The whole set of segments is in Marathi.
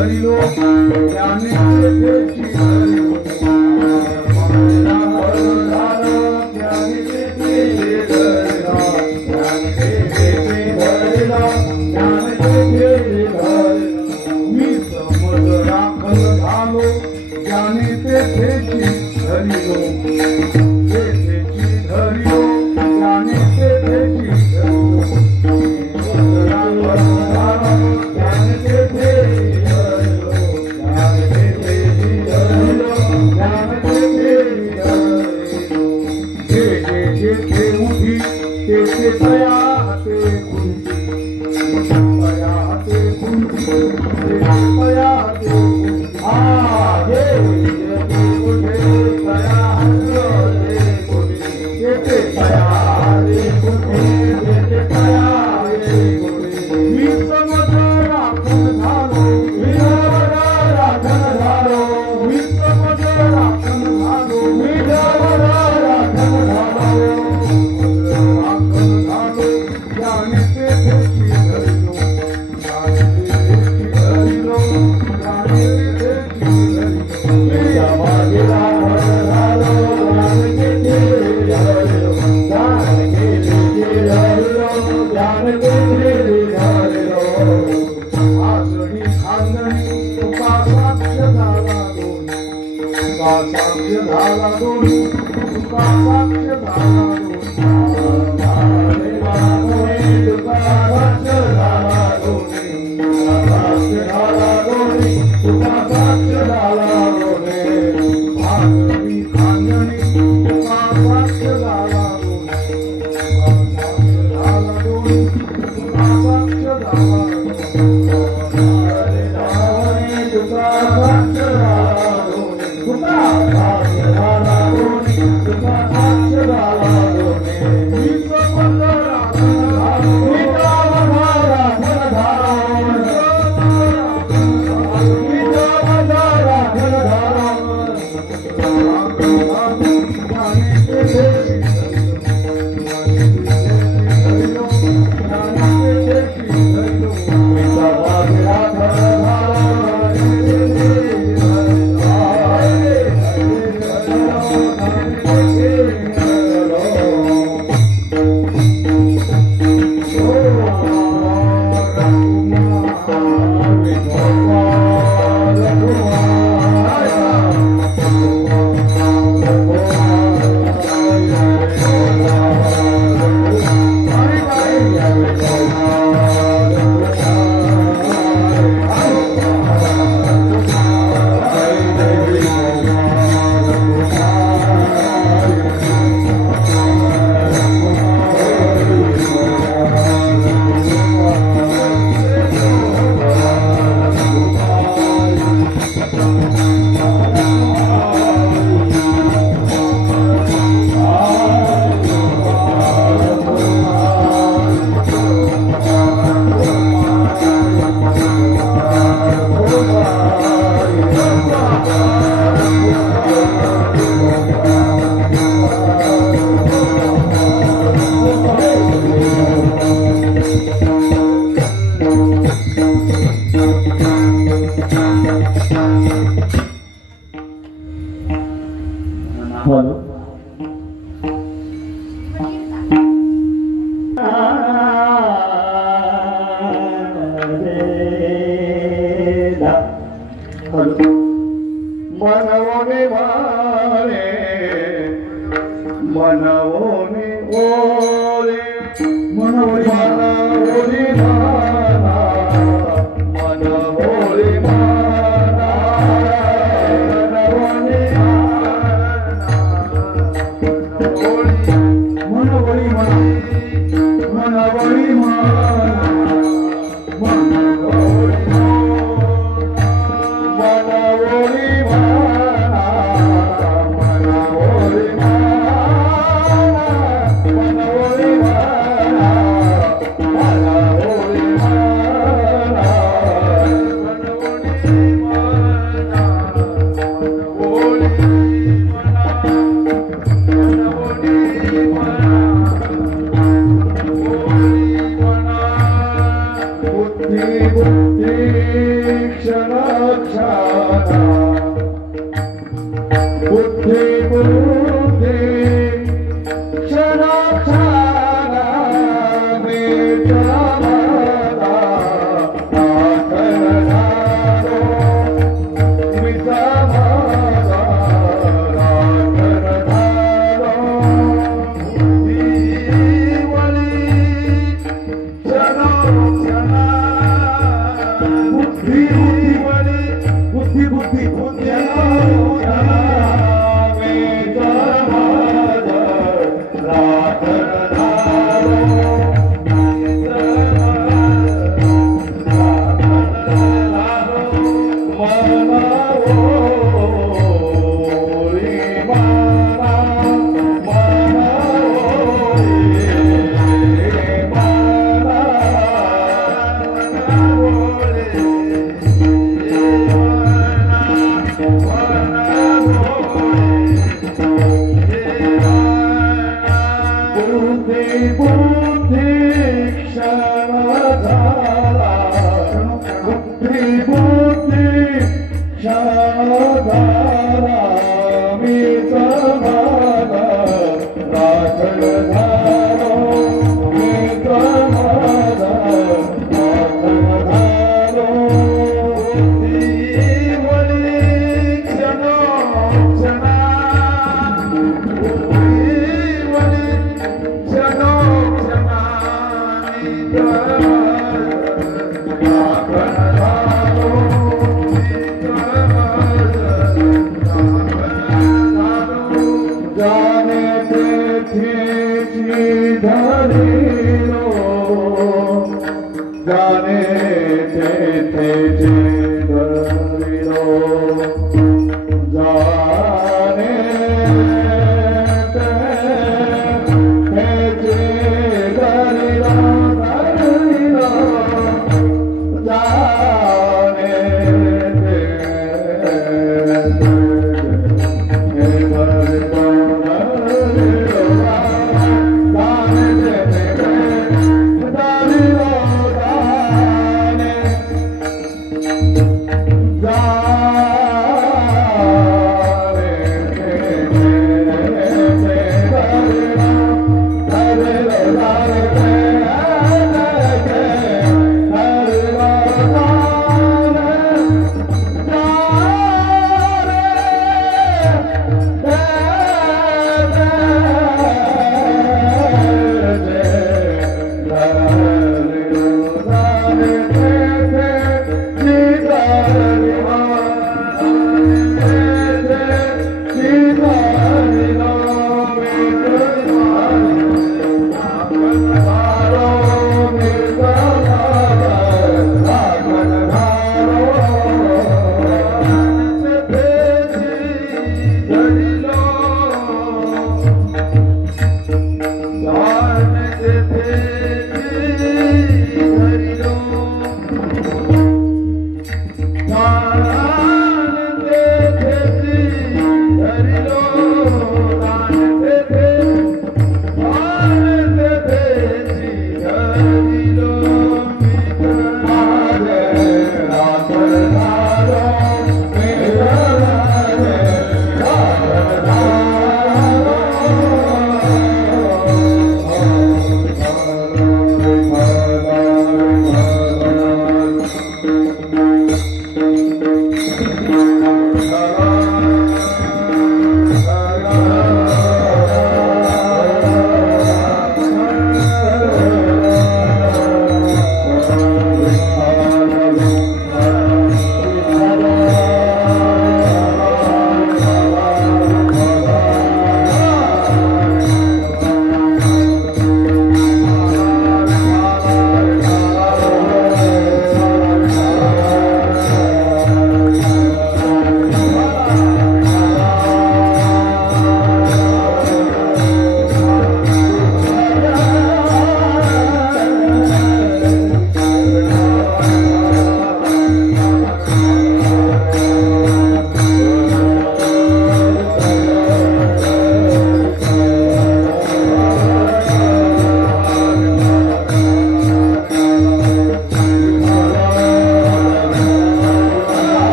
धरिलो ज्ञानी तेथेची धरिलो ज्ञानी तेथेची धरिलो ज्ञानी तेथेची धरिलो ज्ञानी तेथेची धरिलो मी समज राखण झालो ज्ञानी तेथेची धरिलो तेथेची धरिलो ज्ञानी तेथेची धरिलो ज्ञानी तेथेची धरिलो ज्ञानी तेथेची धरिलो ज्ञानी तेथेची धरिलो जे जे जेथे उठी तेथे तया हाते खुंटी तया हाते खुंटी तया हाते खुंटी जे जेथे उठे तया हाते खुंटी तेथे तया हाते खुंटी तेथे तया हाते खुंटी मी समज राखण झालो मी राखण झालो मी समज राखण झालो मी राखण झालो ज्ञानी तेथेची धरिलो ज्ञानी तेथेची धरिलो ज्ञानी तेथेची धरिलो मी माझे राखण झालो ज्ञानी तेथेची धरिलो ज्ञानी तेथेची धरिलो ज्ञानी तेथेची धरिलो आसडी खांदणी तुका साक्ष झाला दोन्ही तुका साक्ष झाला दोन्ही तुका साक्ष झाला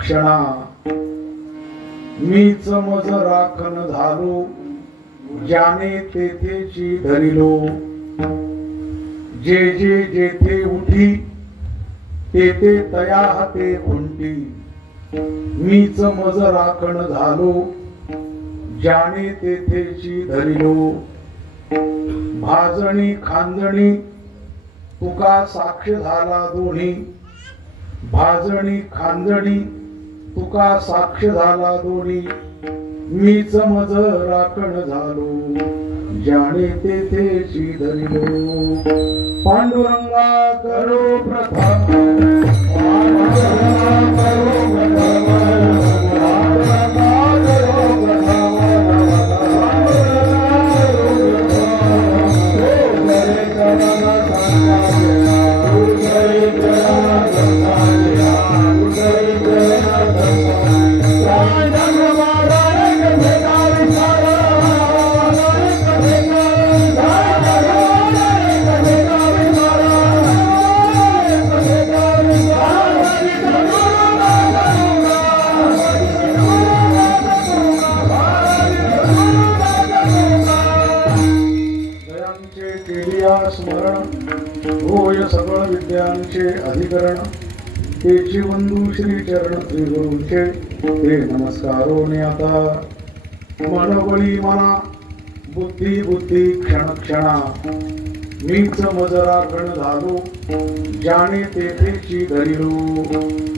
क्षणा मीच मज राखण झालो ज्याने तेथेची धरिलो जे जे जेथे उठी तेथे तया हाते उंटी मीच मज राखण झालो ज्याने तेथेची धरिलो भाजणी खांजणी तुका साक्ष झाला दोन्ही भाजणी खांजणी तुका साक्ष झाला दोन्ही मीच मज राखण झालो ज्याने तेथेची धरिलो पांडुरंगा करो प्रथम पांडुरंगा करो प्रथम स्मरण होय सकळ विद्यांचे अधिकरण तेची बंधू श्री चरण श्री गुरुचे ते नमस्कारो ने आता मनोबळी मना बुद्धी बुद्धी क्षण क्षणा मीच मज राखण झालो ज्याने तेथेची धरिलो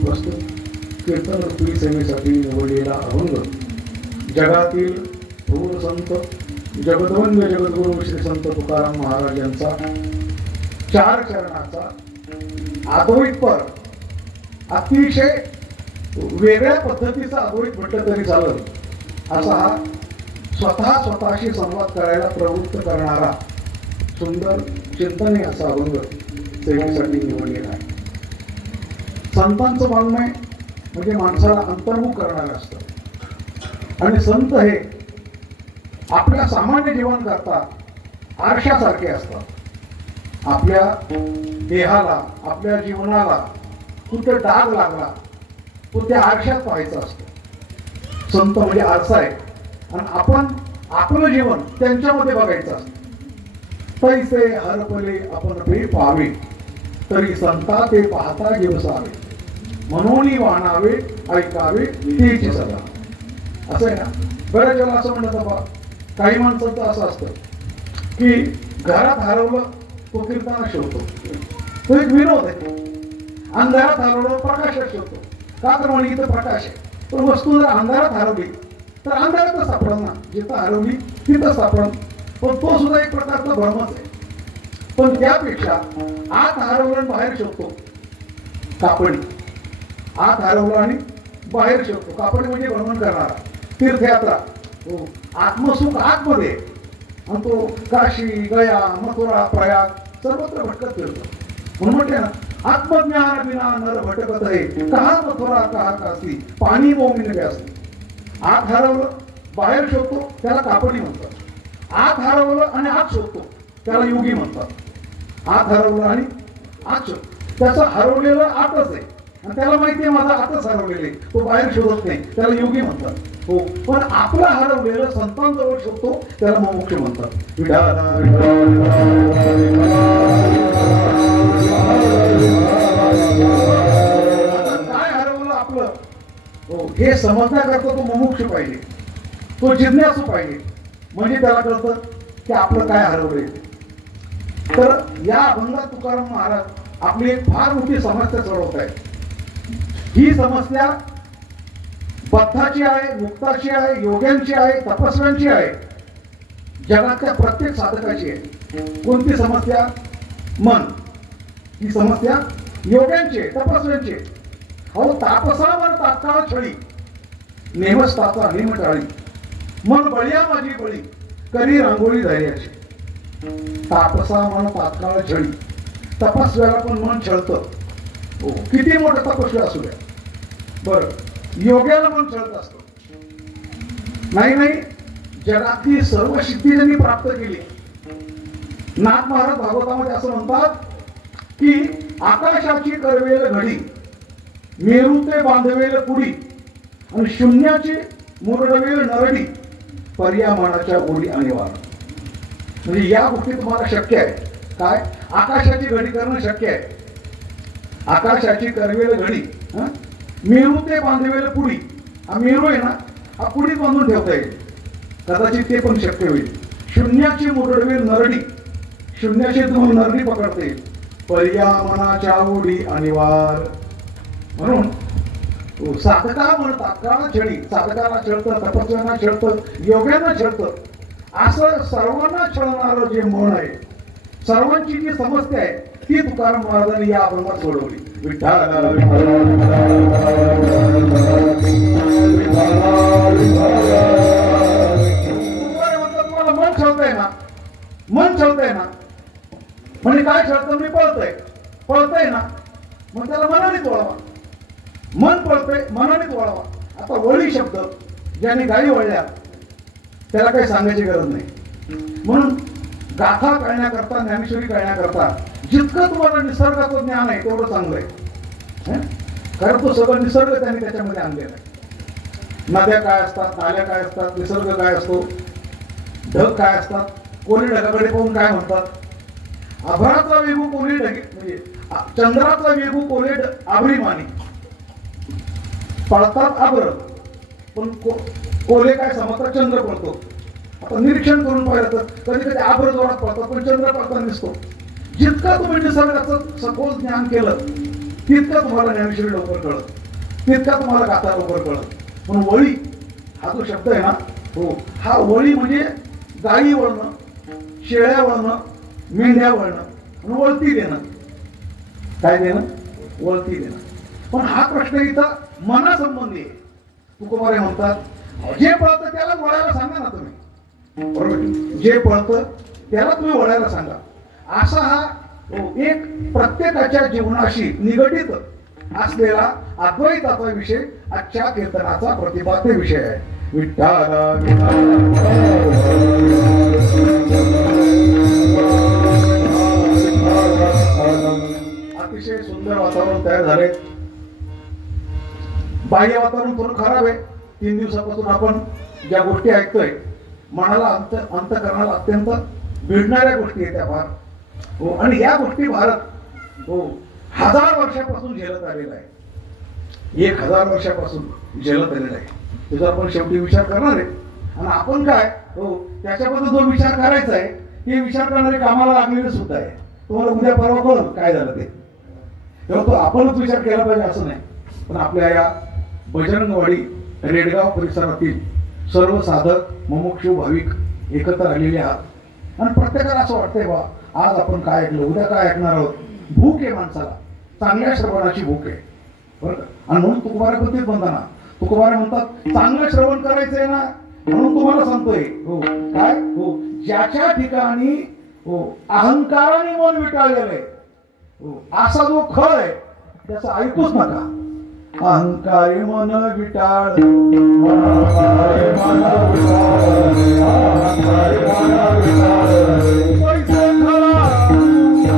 प्रस्तुत कीर्तन रूपी सेवेसाठी निवडलेला अभंग जगातील थोर संत जगद्वंद्य जगद्गुरु श्री संत तुकाराम महाराज यांचा 4 चरणाचा अद्वैत पर अतिशय वेगळ्या पद्धतीचा अद्वैत म्हटलं तरी चालत असा हा स्वतःशी संवाद करायला प्रवृत्त करणारा सुंदर चिंतनीय असा अभंग सेवेसाठी निवडलेला आहे. संतांचं वाङ्मय म्हणजे माणसाला अंतर्मुख करणारं असतं आणि संत हे आपल्या सामान्य जीवन करता आरशासारखे असतात. आपल्या देहाला आपल्या जीवनाला कुठे डाग लागला तो त्या आरशात पाहायचा असतो. संत म्हणजे आरसा आहे आणि आपण आपलं जीवन त्यांच्यामध्ये बघायचं असतं. तैसे हरपले आपण पे पावे तरी संता ते पाहता जीवसावे म्हणून वाणावे ऐकावे तेची सदा असं आहे ना. बऱ्याच वेळा असं म्हणतात बाबा काही माणसांचं असं असतं की घरात हरवलं तो कीर्तनात शोधतो. तो एक विनोद आहे. अंधारात हरवलं प्रकाशात शोधतो. का तर म्हणे इथं प्रकाश आहे. पण वस्तू जर अंधारात हरवली तर अंधारातच सापडल ना. जिथं हरवली तिथं सापडल. पण तो सुद्धा एक प्रकारचा भ्रमच आहे. पण त्यापेक्षा आत हरवलं आणि बाहेर शोधतो कापडी. आत हरवलं आणि बाहेर शोधतो. कापडी म्हणजे भ्रमण करणारा तीर्थयात्रा. आत्मसुख आतमध्ये आणि तो काशी गया मथुरा प्रयाग सर्वत्र भटकत फिरतो. म्हणून म्हटले ना आत्मज्ञान विना नर भटकत आहे कहा मथुरा कहा काशी पाणी मोमीन व्यासती. आत हरवलं बाहेर शोधतो त्याला कापडी म्हणतात. आत हरवलं आणि आत शोधतो त्याला योगी म्हणतात. आत हरवलं आणि आत शोधतो त्याचं हरवलेलं आतच आहे आणि त्याला माहिती आहे माझा आतच हरवलेले तो बाहेर शोधत नाही त्याला योगी म्हणतात. हो पण आपलं हरवलेलं संतांजवळ शोधतो त्याला मोक्ष म्हणतात. काय हरवलं आपलं हो हे समजण्याकरता तो मुमुक्ष पाहिजे. तो जिज्ञासू पाहिजे. म्हणजे त्याला कळतं की आपलं काय हरवलंय. तर या अभंगात तुकाराम महाराज आपली एक फार मोठी समस्या सोडवत आहे. ही समस्या बद्धाची आहे मुक्ताची आहे योग्यांची आहे तपस्व्यांची आहे जगातल्या प्रत्येक साधकाची आहे. कोणती समस्या मन. ही समस्या योग्यांची आहे तपस्व्यांची आहे. अहो तापसा मन तात्काळ छळी नेमस्ताचा नेम टाळी मन बळ्या माझी बळी करी रांगोळी धैर्याची. तापसा मन तात्काळ छळी तपस्व्याला पण मन छळतं. हो किती मोठं तपस्वी असू द्या. बरं योग्याला मन छळत असतो. नाही जगातली सर्व सिद्धी त्यांनी प्राप्त केली. नाथ महाराज भागवतामध्ये असं म्हणतात की आकाशाची करवेल घडी मेरू ते बांधवेल कुडी आणि शून्याची मुरडवेल नरडी पर्यामानाच्या ओढी अनिवार्य. म्हणजे या गोष्टी तुम्हाला शक्य आहे. काय आकाशाची घडी करणं शक्य आहे. आकाशाची करवेल घडी मेरू ते बांधलेले पुडी, हा मेरू आहे ना, हा पुडीत बांधून ठेवता येईल, कदाचित ते पण शक्य होईल. शून्याची मुरडवी नरडी, शून्याची तुम्हाला नरडी पकडते येईल. पर्या मनाच्या ओढी अनिवार. म्हणून साधका म्हणतात काळा छडी, साधकाला छळतं, तपस्व्यांना छळतं, योग्यांना छळतं, असं सर्वांना छळणारं जे मन आहे, सर्वांची जी समस्या आहे ती तुकाराम महाराजांनी या अभंगात सोडवली. विठ्ठल तुम्हाला मन छळतंय ना, मन छळतंय ना, म्हणजे काय छळतं, मी पळतंय ना, मग त्याला मनानेच वळवा. मन पळतंय, मनानेच वळवा. आता वळी शब्द ज्याने गाडी वळल्या त्याला काही सांगायची गरज नाही. म्हणून गाथा कळण्याकरता, ज्ञानेश्वरी कळण्याकरता जितकं तुम्हाला निसर्गाचं ज्ञान आहे तेवढं चांगलं आहे. कारण तो सगळं निसर्ग त्यांनी त्याच्यामध्ये आणलेला आहे. नद्या काय असतात, नाल्या काय असतात, निसर्ग काय असतो, ढग काय असतात, कोणी ढगाकडे पाहून काय म्हणतात, आभराचा वेगू कोणी ढगे, म्हणजे चंद्राचा वेगू कोणी आभरी मानी. पळतात आभर, पण कोले काय समजतात, चंद्र पळतो. आता निरीक्षण करून पाहिलं तर कधी कधी आभर जोरात पळतात पण चंद्र पळताना दिसतो. जितकं तुम्ही निसर्गाचं सखोल ज्ञान केलं तितकं तुम्हाला ज्ञानेश्वरी लवकर कळत, तितका तुम्हाला गाथा लवकर कळत. म्हणून वळी हा जो शब्द आहे ना, हो, हा वळी म्हणजे गाई वळणं, शेळ्या वळणं, मेंढ्या वळणं, आणि वळती देणं. काय देणं? वळती देणं. पण हा प्रश्न इथं मनासंबंधी आहे. तुकोबारे म्हणतात जे पळतं त्याला वळायला सांगा ना तुम्ही, बरोबर? जे पळतं त्याला तुम्ही वळायला सांगा. असा हा एक प्रत्येकाच्या जीवनाशी निगडित असलेला अद्वैताचा विषय आजच्या कीर्तनाचा प्रतिपाद्य विषय आहे. विठ्ठल अतिशय सुंदर वातावरण तयार झाले. बाह्य वातावरण थोडं खराब आहे. 3 दिवसापासून आपण ज्या गोष्टी ऐकतोय मनाला अंतकरणाला अत्यंत भिडणाऱ्या गोष्टी आहेत त्या फार. हो, आणि या गोष्टी भारत 1000 वर्षापासून झेलत आलेला आहे. 1000 वर्षापासून झेलत आलेला आहे. त्याचा आपण शेवटी विचार करणार आहे. आणि आपण काय त्याच्याबद्दल जो विचार करायचा आहे हे विचार करणारे कामाला लागलेले सुद्धा आहे. तुम्हाला उद्या परवा कळलं काय झालं ते, तेव्हा तो आपणच विचार केला पाहिजे असं नाही. पण आपल्या या बजरंगवाडी रेडगाव परिसरातील सर्व साधक मुमुक्षु भाविक एकत्र आलेले आहात आणि प्रत्येकाला असं वाटतंय बा आज आपण काय ऐकलं, उद्या काय ऐकणार आहोत. भूक आहे माणसाला, चांगल्या श्रवणाची भूक आहे, बरं का? आणि म्हणून तुकोबारे पण तेच म्हणताना तुकोबारे म्हणतात चांगलं श्रवण करायचंय ना, म्हणून तुम्हाला सांगतोय काय ज्याच्या ठिकाणी अहंकाराने मन विटाळलेलं आहे असा जो खळ आहे त्याचं ऐकूच नका. अहंकारी मन विटाळ, अहंकारी मन विटाळ, अहंकारी मन विटाळ. पैसे खरा, पैसे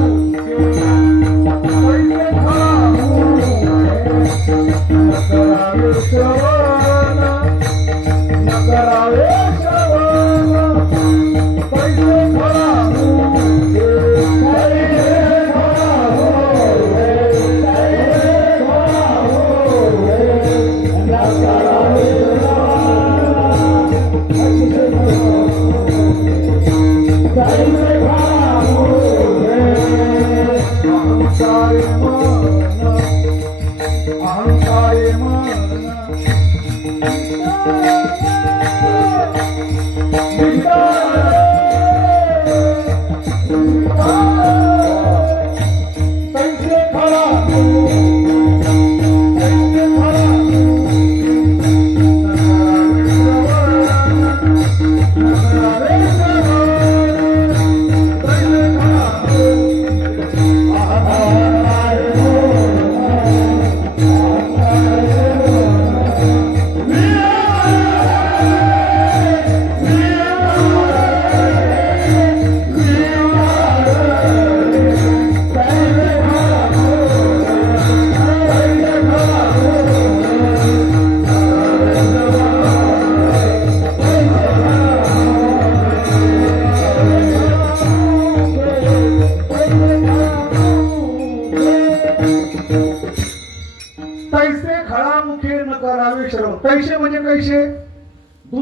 खरा, नकरावे श्रवण, नकरावे श्रवण. पैसे खरा,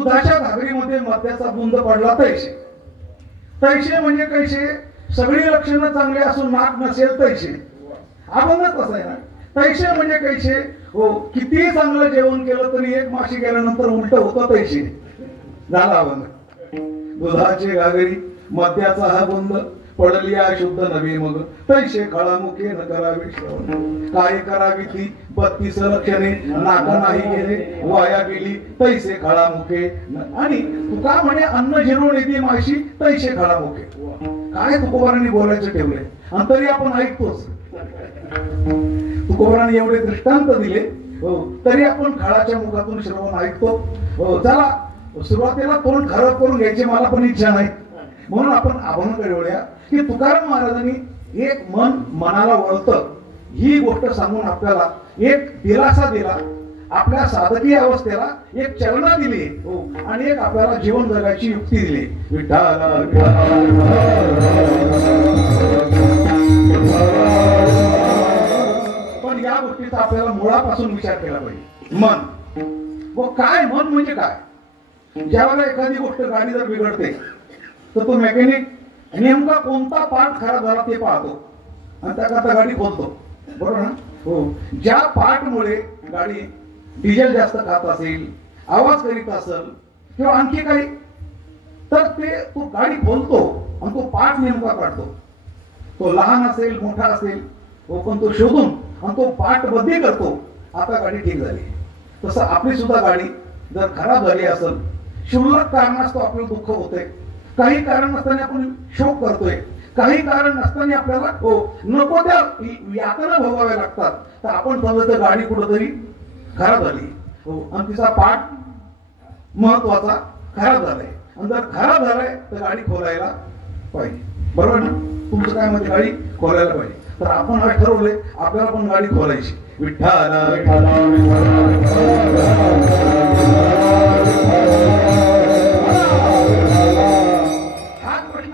दुधाच्या घागरीमध्ये मद्याचा बुंद पडला तैसे. तैसे म्हणजे कैसे? सगळी लक्षणं चांगली असून नाक नसेल तैसे. अभंगच कसं आहे ना. तैसे म्हणजे कैसे? हो, किती चांगलं जेवण केलं तरी एक माशी गेल्यानंतर उलट होतं तैसे. झाला अभंग. दुधाचे घागरी मद्याचा हा बुंद पडली शुद्ध नवी मग तैसे खळामुखे न करावी श्रवण. काय करावी ती 32 लक्षणे नाका नाही गेले वाया गेली तैसे खळामुखे. आणि तुका म्हणे अन्न जिरून येते माशी तैसे खळामुखे. काय तुकोबारांनी बोलायचं ठेवले आणि तरी आपण ऐकतोच. तुकोबारांनी एवढे दृष्टांत दिले हो तरी आपण खळाच्या मुखातून श्रवण ऐकतो. हो चला सुरुवातीला तोंड खराब करून घ्यायची मला पण इच्छा नाही, म्हणून आपण अभंगाकडे वळूया की तुकाराम महाराजांनी एक मन मनाला वळतं ही गोष्ट सांगून आपल्याला एक दिलासा दिला, आपल्या साधकीय अवस्थेला एक चलना दिली हो आणि एक आपल्याला जीवन जगायची युक्ती दिली. विठ्ठला पण या गोष्टीचा आपल्याला मुळापासून विचार केला पाहिजे. मन व काय? मन म्हणजे काय? ज्यावेळेला एखादी गोष्ट गाडी जर बिघडते तर तो मेकॅनिक नेमका कोणता पार्ट खराब झाला ते पाहतो आणि त्याकरता गाडी खोलतो. बरोबर ना? हो. ज्या पार्टमुळे गाडी डिझेल जास्त खात असेल, आवाज करीत असेल किंवा आणखी काही, तर ते तो गाडी खोलतो आणि तो पार्ट नेमका काढतो. तो लहान असेल मोठा असेल हो पण तो शोधून आणि तो पार्ट बदली करतो. आता गाडी ठीक झाली. तसं आपली सुद्धा गाडी जर खराब झाली असेल, क्षुल्लक कारणास्तव आपलं दुःख होतंय, काही कारण नसताना आपण शोक करतोय, काही कारण नसताना आपल्याला हो नको त्या यातना भोगाव्या लागतात, तर आपण समजतो गाडी कुठंतरी खराब झाली हो आणि तिचा पार्ट महत्वाचा खराब झालाय आणि जर खराब झालाय तर गाडी खोलायला पाहिजे. बरोबर ना? तुमचं काय म्हणजे गाडी खोलायला पाहिजे. तर आपण आज ठरवलंय आपल्याला पण गाडी खोलायची. विठ्ठला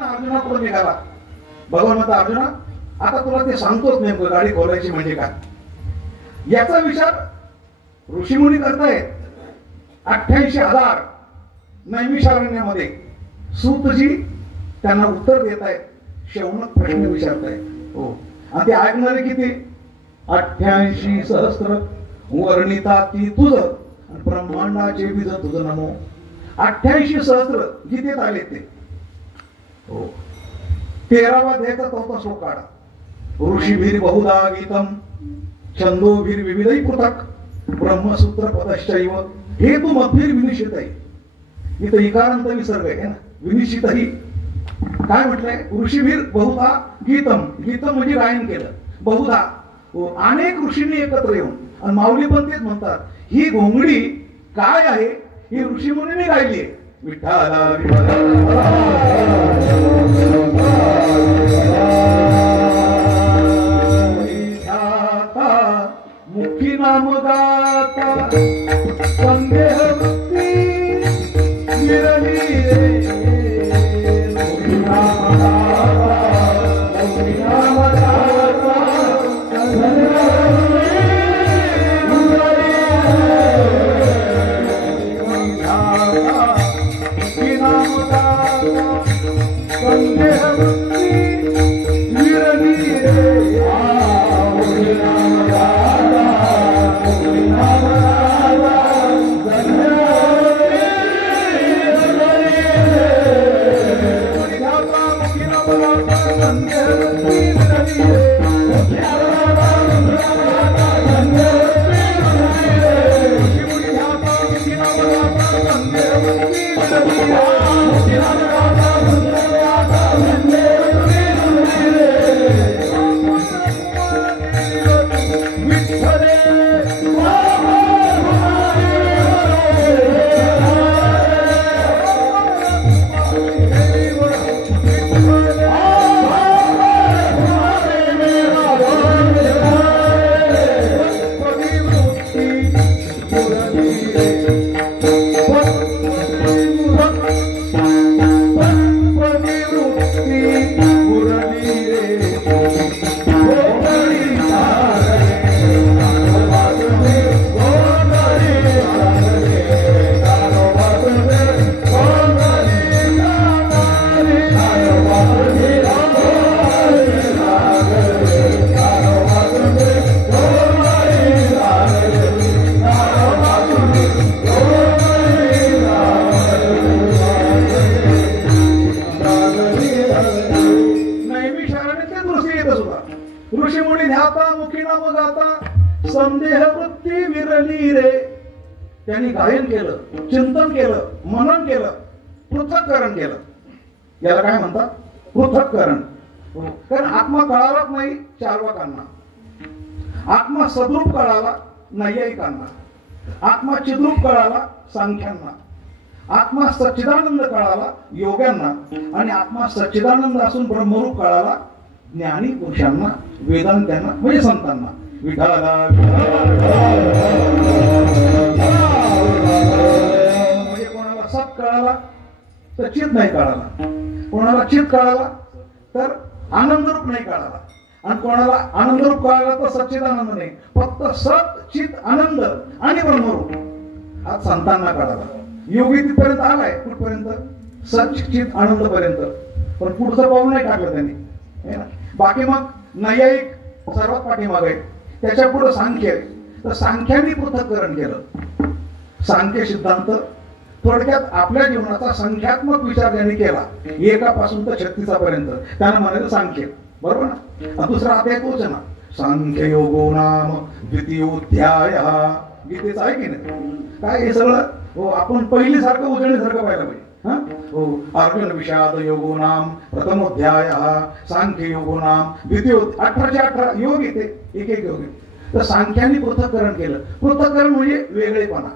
अर्जुनाकडून निघाला. भगवान म्हणता अर्जुना आता तुला ते सांगतोच नेमकं गाडी खोलायची म्हणजे काय. याचा विचार ऋषीमुनी करतायत. 88,000 नैमिषारण्यामध्ये सूतजी त्यांना उत्तर देत आहेत, शौनक प्रश्न विचारतायत हो आणि ते ऐकणारे किती? 88,000 वर्णिता ती तुझं ब्रह्मांडाचे बीज तुझं नमो. 88,000 गीतेत आले ते हो. 13वा अध्यायाचा 4था श्लोक काढा. ऋषीभिर बहुधा गीतम छंदोभिर विविधै पृथक ब्रह्मसूत्र पदश्चैव हे तू मध्वीर विनिश्चितै. इथं इकारांत विसर्ग आहे ना. विनिश्चितही काय म्हटलंय? ऋषीभिर बहुधा गीतम. गीतम म्हणजे गायन केलं. बहुधा अनेक ऋषींनी एकत्र येऊन आणि माऊली पण तेच म्हणतात ही घोंगडी काय आहे ही ऋषीमुनींनी गायली आहे. विठ्ठला मुखी नाम गाता संदेह वृत्ती विरली रे. मुखी नाम गाता मुखी नाम गाता संदेह वृत्ती विरली रे. त्यांनी गायन केलं, चिंतन केलं, मनन केलं, पृथक्करण केलं. याला काय म्हणतात? पृथक्करण. कारण आत्मा कळालाच नाही चार्वाकांना, आत्मा सद्रूप कळाला नैयायिकांना, आत्मा चिद्रूप कळाला सांख्यांना, आत्मा सच्चिदानंद कळाला योग्यांना, आणि आत्मा सच्चिदानंद असून ब्रह्मरूप कळाला ज्ञानी पुरुषांना, वेदांत्यांना म्हणजे संतांना. विठाला म्हणजे कोणाला सत कळाला तर चित नाही कळाला, कोणाला चित कळाला तर आनंदरूप नाही कळाला, आणि कोणाला आनंदरूप कळाला तर सच्चिदानंद नाही. फक्त सत चित आनंद आणि ब्रह्मरूप आज संतांना कळाला. योगी तिथपर्यंत आलाय, कुठपर्यंत? सत चित आनंद पर्यंत. पण पुढचं पाऊल नाही टाकलं त्यांनी. बाकी मग नैयायिक सर्वात पाठीमाग आहे, त्याच्या पुढे सांख्य आहे. तर सांख्यांनी पृथक्करण केलं. सांख्य सिद्धांत थोडक्यात आपल्या जीवनाचा संख्यात्मक विचार ज्यांनी केला, एकापासून तर 36 पर्यंत, त्यांना म्हणायचं सांख्य. बरोबर ना? दुसरा अध्याय तोच आहे ना, सांख्य योगो नाम द्वितीयोध्याय. गीतेचं आहे की नाही? काय हे सगळं आपण पहिलीसारखं उजळणीसारखं पाहायला पाहिजे. अर्जुन विषाद योगो नाम प्रथमोध्याय, सांख्य योगो नाम द्वितीय. 18चे 18 योग येते, एक एक योग. तर सांख्यांनी पृथक्करण केलं. पृथक्करण म्हणजे वेगळेपणा,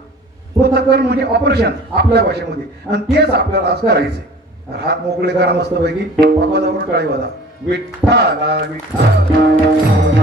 पृथक्करण म्हणजे ऑपरेशन आपल्या भाषेमध्ये, आणि तेच आपल्याला आज करायचंय. हात मोकळे करा मस्त पैकी, बाबाजवळ टाळी वाजा. विठ्ठला विठ्ठला.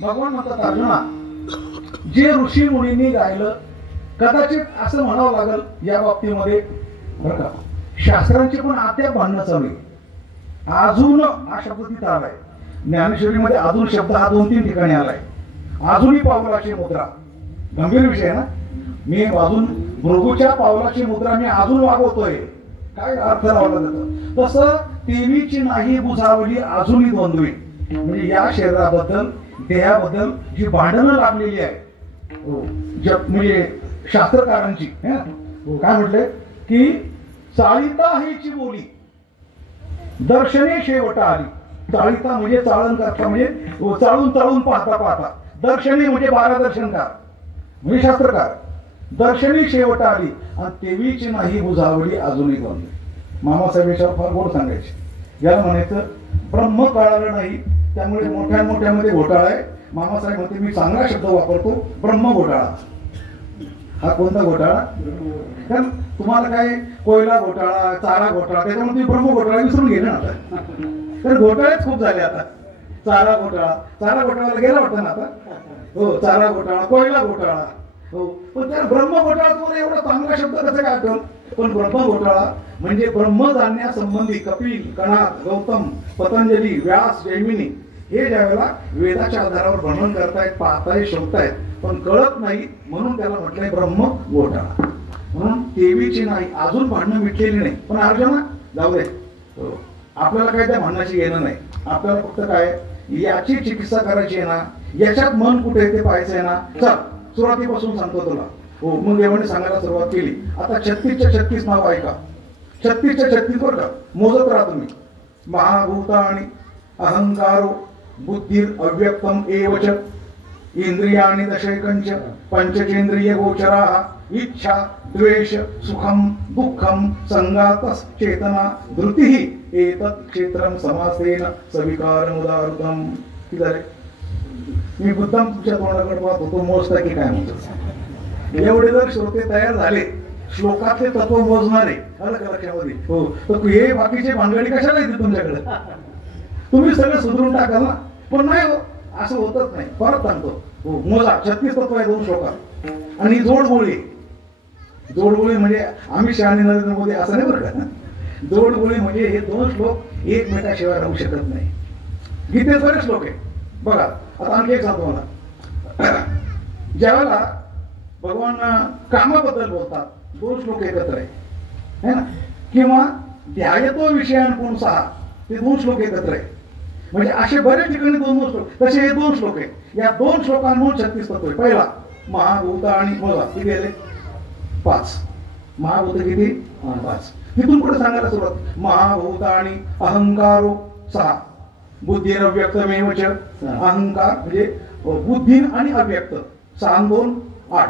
भगवान म्हणतात अर्जुना, जे ऋषी मुनींनी गायलं, कदाचित असं म्हणावं लागल या बाबतीमध्ये बरं का, शास्त्रांची पण अद्याप भांडणं चालू आहे. अजून हा शब्द तिथं आलाय ज्ञानेश्वरीमध्ये, अजून शब्द हा 2-3 ठिकाणी आलाय. अजूनही पावलाची मुद्रा, गंभीर विषय ना. मी अजून भृगूच्या पावलाची मुद्रा मी अजून वागवतोय, काय अर्थ लावला जातो. तसं देवीची नाही बुजावली अजूनही द्वंद्वी. म्हणजे या शरीराबद्दल, देहाबद्दल जी भांडणं लागलेली आहे, म्हणजे शास्त्रकारांची, काय म्हटले की चाळीता हीची बोली दर्शने शेवटा आली. चाळीता म्हणजे चाळण करता, म्हणजे चाळून चाळून पाहता पाहता. दर्शने म्हणजे 12 दर्शनकार म्हणजे शास्त्रकार. दर्शनी शेवटा आली आणि देवीची नाही बुजावली अजूनही द्वंद्वी. मामासाहेब याच्यावर फार गोड सांगायचे. याला म्हणायचं ब्रह्म कळालं नाही, त्यामुळे मोठ्या मोठ्यामध्ये घोटाळा आहे. मामासाहेब म्हणते मी चांगला शब्द वापरतो, ब्रह्म घोटाळा. हा कोणता घोटाळा? कारण तुम्हाला काय कोयला घोटाळा, चारा घोटाळा, त्याच्यामुळे तुम्ही ब्रह्म घोटाळा विसरून गेले ना आता. तर घोटाळेच खूप झाले आता. चारा घोटाळा, चारा घोटाळ्याला गेला वाटतं ना आता. हो, चारा घोटाळा, कोयला घोटाळा. हो, पण त्या ब्रह्म घोटाळा तुम्हाला एवढा चांगला शब्द कसं काय आठवल? पण ब्रह्म घोटाळा म्हणजे ब्रह्म जाणण्यासंबंधी कपिल, कणाद, गौतम, पतंजली, व्यास, जैमिनी हे ज्यावेळेला वेदाच्या आधारावर वर्णन करतायत, पाहतायत, शोधतायत, पण कळत नाही, म्हणून त्याला म्हटलंय ब्रह्म घोटाळा. म्हणून देवीची नाही अजून भांडणं मिटलेली नाही. पण अर्जुना जाऊ दे, आपल्याला काय त्या भांडणाची घेणं नाही. आपल्याला फक्त काय याची चिकित्सा करायची आहे ना, याच्यात मन कुठे आहे ते पाहायचं आहे ना. चल सुरुवातीपासून सांगतो तुला. हो, मग देवाने सांगायला सुरुवात केली. आता 36च्या 36 नाव ऐका. 36च्या 36 बरं का, मोजत राहा तुम्ही. महाभूतानि अहंकारो बुद्धिर अव्यक्तम एवच इंद्रियाणि दशैकंच पंचचेंद्रिय गोचराः इच्छा द्वेष सुखम दुःखम संगातस चेतना धृतिः एतत् क्षेत्रम समासेन सविकारमुदाहृतम. किती झाले? मी बुद्धाम तुमच्या तोंडाकडे पाहत होतो, मोजता की काय म्हणतो. एवढे जर श्रोते तयार झाले, श्लोकातले तत्व मोजणारे अलग लक्षामध्ये, हो, तर हे बाकीचे भानगडी कशाला येते तुमच्याकडे? तुम्ही सगळं सुधरून टाकाल ना. पण नाही हो, असं होतच नाही. परत सांगतो, हो, मोजा. 36 तत्व आहे 2 श्लोकात. आणि जोडगोळी, जोडगोळी म्हणजे आम्ही शहाणी नरेंद्र मोदी असं नाही बरं का. जोडगोळी म्हणजे हे 2 श्लोक एकमेकाशिवाय राहू शकत नाही. गीतेत बरेच श्लोक आहे बघा. आता आणखी एक सांगतो मला, ज्यावेळेला भगवान कामाबद्दल बोलतात, दोन श्लोक एकत्र आहे ना, किंवा ध्यायतो विषयान पुंसः, ते दोन श्लोक एकत्र आहे. म्हणजे असे बरेच ठिकाणी दोन दोन श्लोक, तसे हे दोन श्लोक आहे. या दोन श्लोकांमधून 36 तत्व आहे. पहिला महाभूत आणि बघा किती आले 5. महाभूत किती 5. तिथून पुढे सांगायला सुरुवात, महाभूत आणि अहंकारो 6, बुद्धिरव्यक्तमेव च, अहंकार म्हणजे बुद्धी आणि अव्यक्त, 6 आणि 2 8.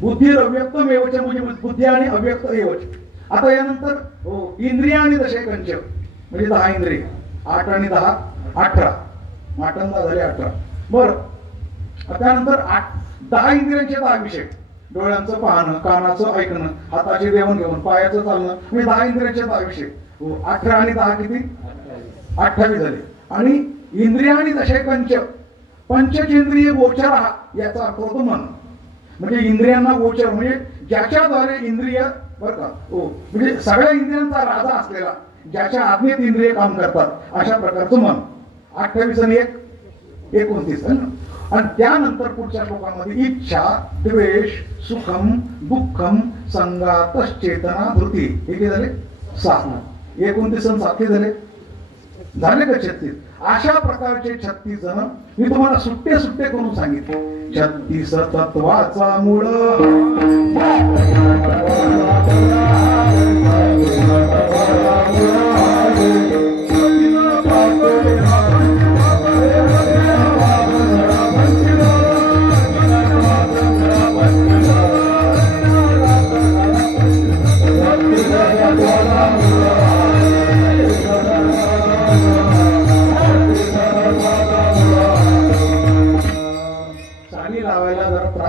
बुद्धिरव्यक्तमेव च म्हणजे बुद्धी आणि अव्यक्त एवच. आता यानंतर इंद्रिय आणि दशेकंच म्हणजे 10 इंद्रिय, 8 आणि 10 18, 8 आणि 10 झाले 18. बरं, त्यानंतर 10 इंद्रियांचे 10 विषय, डोळ्यांचं पाहणं, कानाचं ऐकणं, हाताचे देवणघेवण, पायाचं चालणं, म्हणजे 10 इंद्रियांचे 10 विषय. 18 आणि 10 किती 28 झाले. आणि इंद्रिय आणि दशेकंच पंचचेंद्रिय गोचर, याचा अर्थ होतो मन. म्हणजे इंद्रियांना गोचर म्हणजे ज्याच्याद्वारे इंद्रिय, बरं का, म्हणजे सगळ्या इंद्रियांचा राजा असलेला, ज्याच्या आज्ञेत इंद्रिय काम करतात, अशा प्रकारचं मन. 28 आणि 1 29. आणि त्यानंतर पुढच्या श्लोकामध्ये इच्छा, द्वेष, सुखम, दुःखम, संगातश्चेतना, धृती, हे किती झाले 6. 29 आणि 7 झाले का 36. अशा प्रकारचे 36 जण मी तुम्हाला सुट्टे सुट्टे करून सांगितले. 36 तत्वाचा मूळ,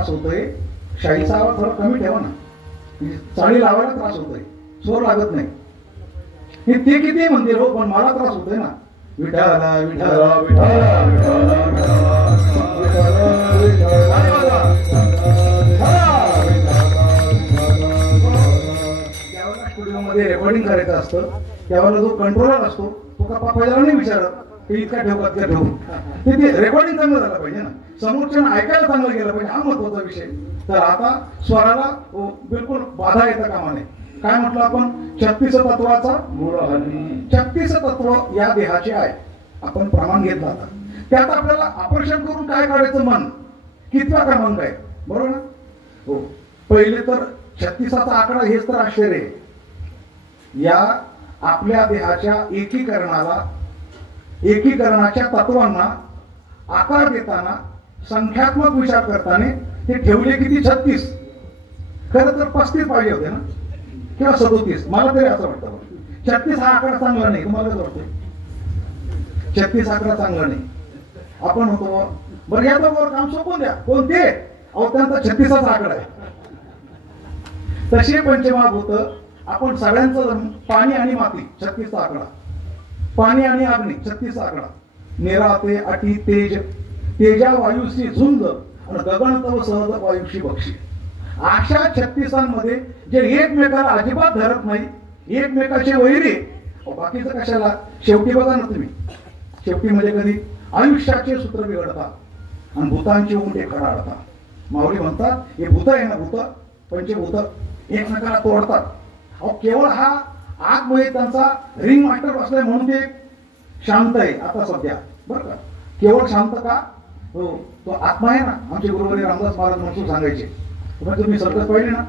होतोय. शाईचा आवाज थोडा कमी ठेवा ना, चाळी लावायला त्रास होतोय, स्वर लागत नाही. हे ते किती म्हणतील हो, पण मला त्रास होतोय ना. विठाला विठाला विठाला ज्यावेळेला स्टुडिओमध्ये रेकॉर्डिंग करायचं असतं, त्यावेळेला जो कंट्रोलर असतो तो का पहिला नाही विचारत ते इतका ठेवू का ठेवू, ते रेकॉर्डिंग चांगलं झालं पाहिजे ना, समोरच्यानं ऐकायला चांगलं गेलं पाहिजे, हा महत्वाचा विषय. तर आता स्वराला बिलकुल बाधा येता कामा नये. काय म्हटलं आपण, 36 तत्वाचा मूळ. 36 तत्व या देहाचे आहे. आपण प्रमाण घेतलं आता, त्यात आपल्याला ऑपरेशन करून काय काढायचं, मन कितवा क्रमांक आहे, बरोबर ना. हो, पहिले तर 36चा आकडा हेच तर आश्चर्य आहे. या आपल्या देहाच्या एकीकरणाच्या तत्वांना आकार देताना, संख्यात्मक विचार करताना ते ठेवले किती 36. खरं तर 35 पाहिजे होते ना, किंवा 37. मला तरी असं वाटतं 36 हा आकडा चांगला नाही. तुम्हाला कसं वाटतं 36 आकडा चांगला नाही. आपण होतो बरं, या दोघांवर काम सोपवून द्या, कोणते, अहो त्यांचा 36चा आकडा आहे. तसे पंचमहाभूत आपण सगळ्यांचं, पाणी आणि माती 36चा आकडा, पाणी आणि अग्नी 36चा आकडा, निराते अटी तेज, तेजा वायुशी झुंज आणि गगन तव सहज वायुशी बक्षी. अशा 36 जे एकमेकाला अजिबात धरत नाही, एकमेकाचे वैरी, बाकीचं कशाला. शेवटी बघा ना तुम्ही, शेवटी म्हणजे कधी आयुष्याचे सूत्र बिघडतात आणि भूतांची उंटे खडाडतात. माऊली म्हणतात हे भूत आहे ना, भूत पंचभूत एकमेकाला तोडतात. अहो केवळ हा आतमध्ये त्यांचा रिंग मास्टर बसलाय म्हणून ते शांत आहे आता सध्या, बरं का. केवळ शांत का, हो तो आत्मा आहे ना. आमचे गुरुवारी रामदास महाराज म्हणून सांगायचे, तुम्ही सर्कस पाहिली ना,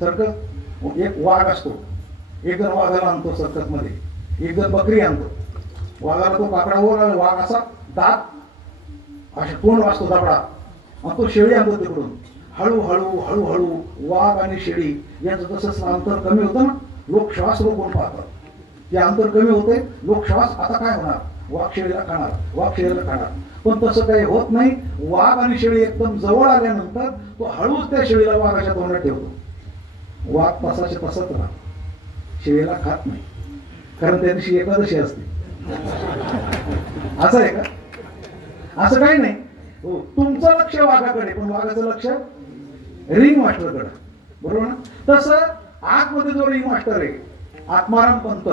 सर्कस एक वाघ असतो, एक जण वाघाला आणतो सर्कस मध्ये, एक जण बकरी आणतो. वाघाला तो काकडावर, वाघ असा दात असे तोंड वाजतो दापडा, आणि तो शेळी आणतो तिकडून. हळूहळू हळूहळू वाघ आणि शेळी यांचं जसं अंतर कमी होतं ना, लोक श्वास रोखून पाहतात, ते अंतर कमी होते. लोक श्वास आता काय होणार, वाघ शेळीला खाणार, वाघ शेळीला खाणार. पण तसं काही होत नाही. वाघ आणि शेळी एकदम जवळ आल्यानंतर तो हळूच त्या शेळीला वाघाच्या तोंडात ठेवतो. वाघ तसाचे तसंच राहतो, शेळीला खात नाही, कारण त्या दिवशी एकादशी असते. असं आहे का, असं काही नाही. हो, तुमचं लक्ष वाघाकडे, पण वाघाचं लक्ष रिंग मास्टरकडे, बरोबर ना. तसं आतमध्ये जो रिंग मास्टर आहे आत्माराम पंत,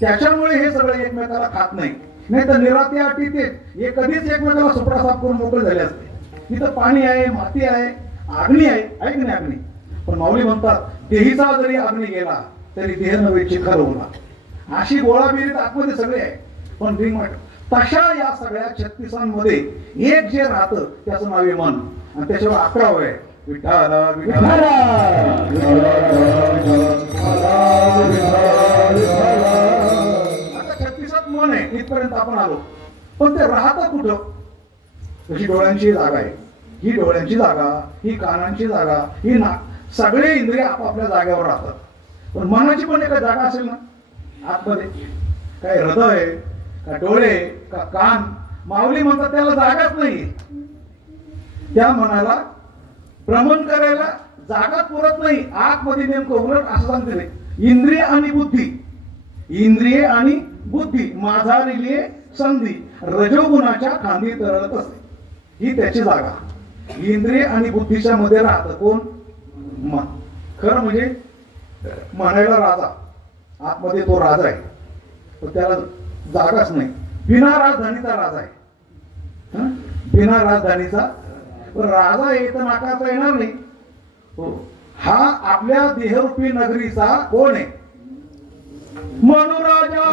त्याच्यामुळे हे सगळे एकमेकाला खात नाही. नाही तर निराती अटी तेच हे कधीच एकमेकाला सुपडा साफ करून मोकळे झाले असते. तिथं पाणी आहे, माती आहे, अग्नी आहे की नाही अग्नी. पण माऊली म्हणतात देहीचा जरी अग्नी गेला तरी देह नव्हे चिखल होणार. अशी गोळाबिरीत आतमध्ये सगळे आहे. पण रिंगमट तशा या सगळ्या 36मध्ये एक जे राहतं त्याचं नाव आहे मन. आणि त्याच्यावर 11 आहे विठाला विठाला. आता 36 मन आहे इथपर्यंत आपण आलो. पण ते राहतं कुठं? तशी डोळ्यांची जागा आहे, ही डोळ्यांची जागा, ही कानांची जागा, ही सगळे इंद्रिय आपापल्या जागेवर राहतात. पण मनाची पण एका जागा असेल ना आतमध्ये. काय हृदय का डोळे का कान? माऊली म्हणतात त्याला जागाच नाही. त्या मनाला भ्रमण करायला जागा पुरत नाही. आतमध्ये नेमकं उलट असं सांगते नाही. इंद्रिय आणि बुद्धी, इंद्रिय आणि बुद्धी माझारिले संधी रजोगुणाच्या खांदी तरळत असते. ही त्याची जागा. इंद्रिय आणि बुद्धीच्या मध्ये राहतं कोण? मन. खरं म्हणजे म्हणायला राजा, आतमध्ये तो राजा आहे पण त्याला जागाच नाही. बिना राजधानीचा राजा आहे. बिना राजधानीचा राजा येत नाकारता येणार नाही. हा आपल्या देहरूपी नगरीचा कोण आहे? मनुराजा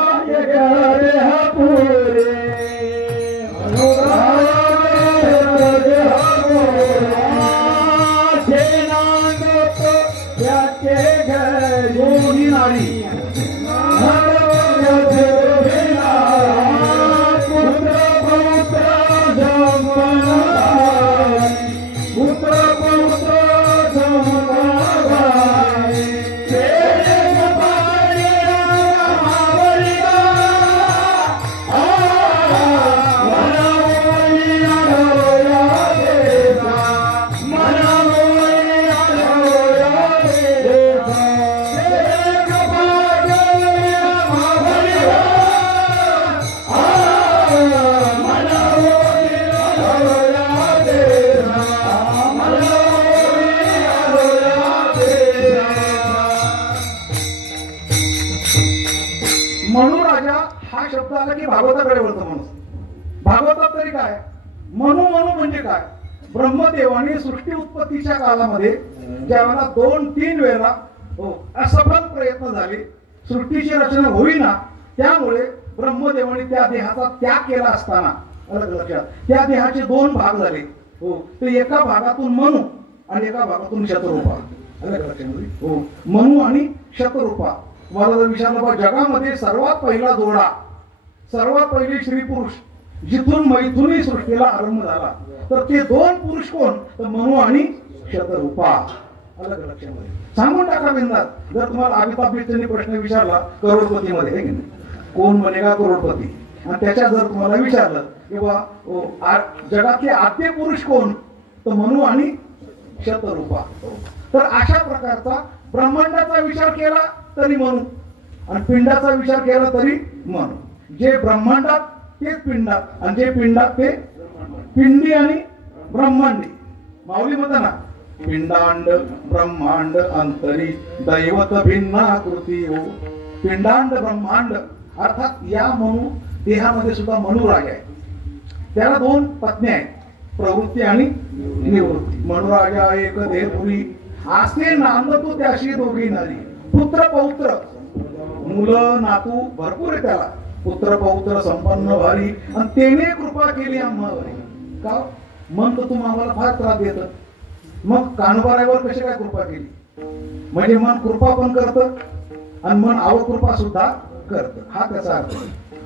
मनुराजा हा शब्द आला की भागवताकडे वळतो माणूस. भागवतात तरी काय? मनु मनु म्हणजे काय? ब्रह्मदेवाने सृष्टी उत्पत्तीच्या काळामध्ये ज्यावेळेला 2-3 वेळा असफल प्रयत्न झाले, सृष्टीची रचना होईना, त्यामुळे ब्रह्मदेवाने त्या देहाचा त्याग केला असताना लक्षात त्या देहाचे 2 भाग झाले. ते एका भागातून मनु आणि एका भागातून शतरूपा. मनु आणि शतरूपा. मला जर विचारलं बा जगामध्ये सर्वात पहिला जोडा, सर्वात पहिले स्त्री पुरुष जिथून मैथुनी सृष्टीला आरंभ झाला तर ते 2 पुरुष कोण? तर मनु आणि शतरूपा. अलग लक्षामध्ये सांगून टाका बिंदास. जर तुम्हाला अमिताभ बच्चनने प्रश्न विचारला करोडपतीमध्ये कोण बनेगा करोडपती, आणि त्याच्या जर तुम्हाला विचारलं किंवा जगातले आद्य पुरुष कोण? तर मनु आणि शतरूपा. तर अशा प्रकारचा ब्रह्मांडाचा विचार केला तरी मनु आणि पिंडाचा विचार केला तरी मनु. जे ब्रह्मांडात तेच पिंडात आणि जे पिंडात ते पिंडी आणि ब्रह्मांडी. माऊली म्हणता ना पिंडांड ब्रह्मांड अंतरी दैवत भिन्नाकृती हो. पिंडांड ब्रह्मांड अर्थात या मनु देहामध्ये सुद्धा मनुराज आहे. त्याला 2 पत्नी आहेत, प्रवृत्ती आणि निवृत्ती. मनुराजा एक देहपुरी असे नांदतो त्याशी दोघी नारी. पुत्र पौत्र मुलं नातू भरपूर आहे त्याला. पुत्र पौत्र संपन्न भारी आणि त्याने कृपा केली आम्हावर. का? मन तर तुम्ही आम्हाला फार त्रास देत. मग कानबाऱ्यावर कशी काय कृपा केली? म्हणजे मन कृपा पण करतं आणि मन अवकृपा सुद्धा करतं. हा त्याचा अर्थ.